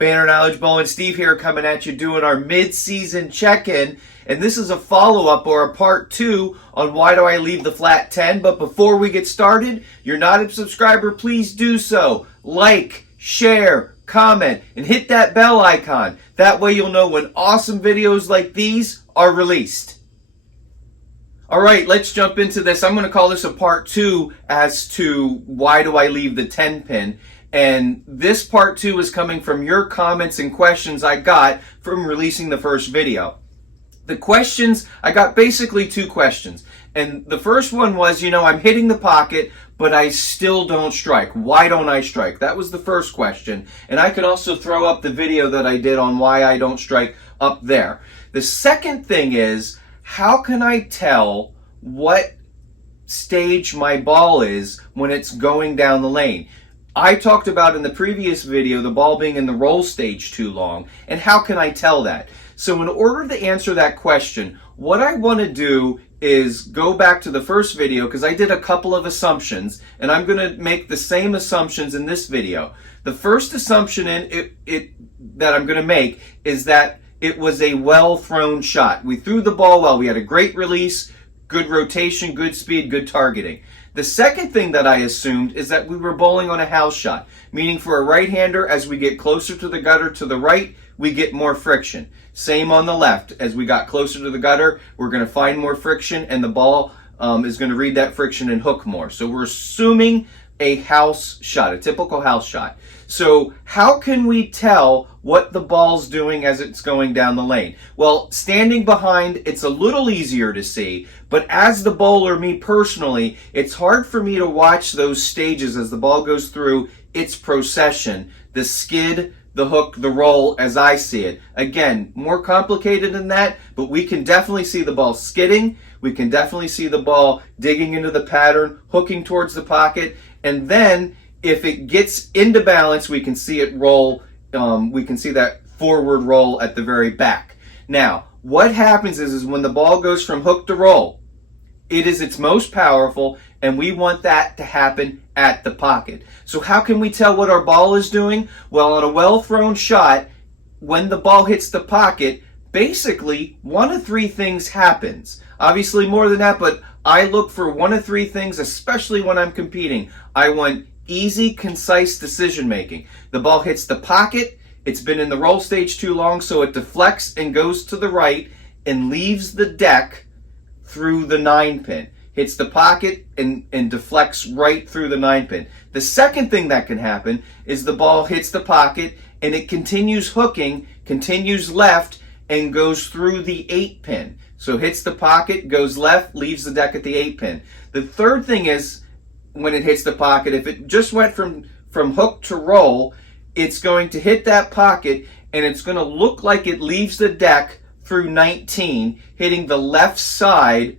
Banner Knowledge Bowling Steve here, coming at you doing our mid-season check-in, and this is a follow-up or a part 2 on why do I leave the flat 10. But before we get started, you're not a subscriber, please do so. Like, share, comment, and hit that bell icon. That way you'll know when awesome videos like these are released. All right, let's jump into this. I'm going to call this a part 2 as to why do I leave the 10 pin. And this part 2 is coming from your comments and questions I got from releasing the first video. The questions, I got basically 2 questions. And the first one was, I'm hitting the pocket, but I still don't strike. Why don't I strike? That was the first question. And I could also throw up the video that I did on why I don't strike up there. The second thing is, how can I tell what stage my ball is when it's going down the lane? I talked about in the previous video the ball being in the roll stage too long, and how can I tell that? So in order to answer that question, what I want to do is go back to the first video, because I did a couple of assumptions, and I'm going to make the same assumptions in this video. The first assumption that I'm going to make is that it was a well-thrown shot. We threw the ball well. We had a great release, good rotation, good speed, good targeting. The second thing that I assumed is that we were bowling on a house shot, meaning for a right-hander, as we get closer to the gutter to the right, we get more friction. Same on the left. As we got closer to the gutter, we're going to find more friction, and the ball is going to read that friction and hook more. So we're assuming a house shot, a typical house shot. So how can we tell what the ball's doing as it's going down the lane? Well, standing behind, it's a little easier to see, but as the bowler, me personally, it's hard for me to watch those stages as the ball goes through its procession, the skid, the hook, the roll, as I see it. Again, more complicated than that, but we can definitely see the ball skidding. We can definitely see the ball digging into the pattern, hooking towards the pocket, and then if it gets into balance, we can see it roll. We can see that forward roll at the very back. Now, what happens is when the ball goes from hook to roll, it is its most powerful, and we want that to happen at the pocket. So how can we tell what our ball is doing? Well, on a well-thrown shot, when the ball hits the pocket, basically one of 3 things happens. Obviously more than that, but I look for one of 3 things, especially when I'm competing. I want easy, concise decision making. The ball hits the pocket, it's been in the roll stage too long, so it deflects and goes to the right and leaves the deck through the 9 pin. Hits the pocket and deflects right through the 9 pin. The second thing that can happen is the ball hits the pocket and it continues hooking, continues left, and goes through the 8 pin. So hits the pocket, goes left, leaves the deck at the 8 pin. The third thing is, when it hits the pocket, if it just went from hook to roll, it's going to hit that pocket and it's going to look like it leaves the deck through 19, hitting the left side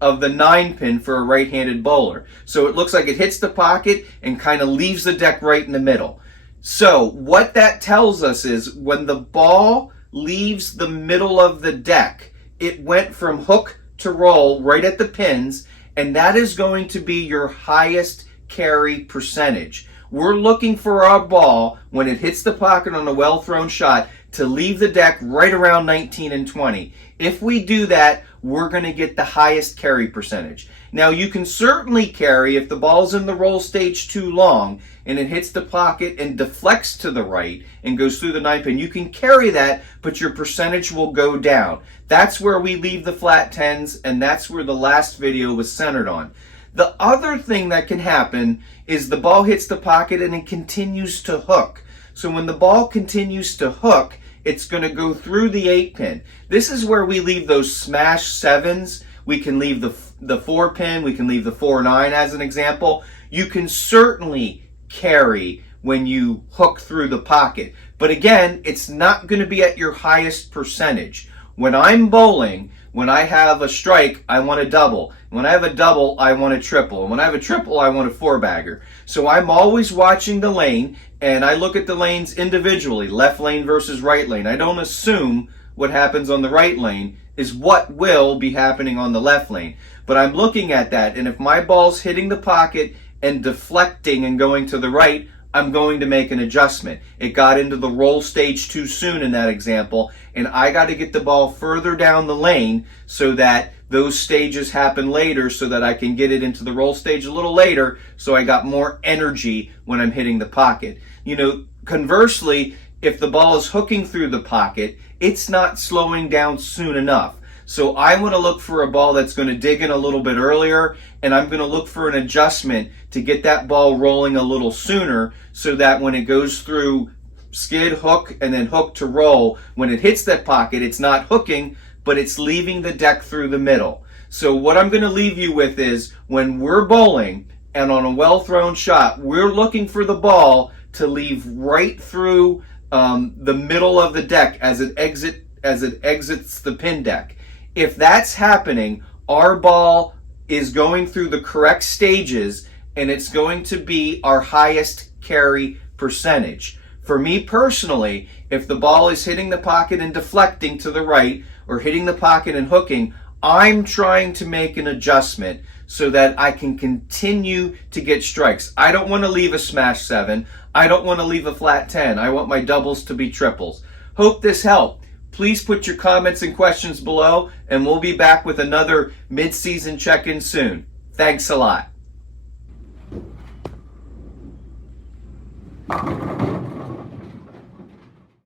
of the 9 pin for a right-handed bowler. So it looks like it hits the pocket and kind of leaves the deck right in the middle. So what that tells us is when the ball leaves the middle of the deck, it went from hook to roll right at the pins, and that is going to be your highest carry percentage. We're looking for our ball, when it hits the pocket on a well-thrown shot, to leave the deck right around 19 and 20. If we do that, we're going to get the highest carry percentage. Now, you can certainly carry if the ball's in the roll stage too long and it hits the pocket and deflects to the right and goes through the 9 pin. You can carry that, but your percentage will go down. That's where we leave the flat 10s, and that's where the last video was centered on. The other thing that can happen is the ball hits the pocket and it continues to hook. So when the ball continues to hook, it's going to go through the 8 pin. This is where we leave those smash 7s. We can leave the 4 pin. We can leave the 4-9 as an example. You can certainly carry when you hook through the pocket. But again, it's not going to be at your highest percentage. When I'm bowling, when I have a strike, I want a double. When I have a double, I want a triple. And when I have a triple, I want a 4-bagger. So I'm always watching the lane, and I look at the lanes individually, left lane versus right lane. I don't assume what happens on the right lane is what will be happening on the left lane. But I'm looking at that, and if my ball's hitting the pocket and deflecting and going to the right, I'm going to make an adjustment. It got into the roll stage too soon in that example, and I got to get the ball further down the lane so that those stages happen later so that I can get it into the roll stage a little later so I got more energy when I'm hitting the pocket. You know, conversely, if the ball is hooking through the pocket, it's not slowing down soon enough. So I want to look for a ball that's going to dig in a little bit earlier, and I'm going to look for an adjustment to get that ball rolling a little sooner so that when it goes through skid, hook, and then hook to roll, when it hits that pocket, it's not hooking, but it's leaving the deck through the middle. So what I'm going to leave you with is when we're bowling and on a well-thrown shot, we're looking for the ball to leave right through the middle of the deck as it exits the pin deck. If that's happening, our ball is going through the correct stages and it's going to be our highest carry percentage. For me personally, if the ball is hitting the pocket and deflecting to the right or hitting the pocket and hooking, I'm trying to make an adjustment so that I can continue to get strikes. I don't want to leave a smash 7. I don't want to leave a flat 10. I want my doubles to be triples. Hope this helped. Please put your comments and questions below, and we'll be back with another mid-season check-in soon. Thanks a lot.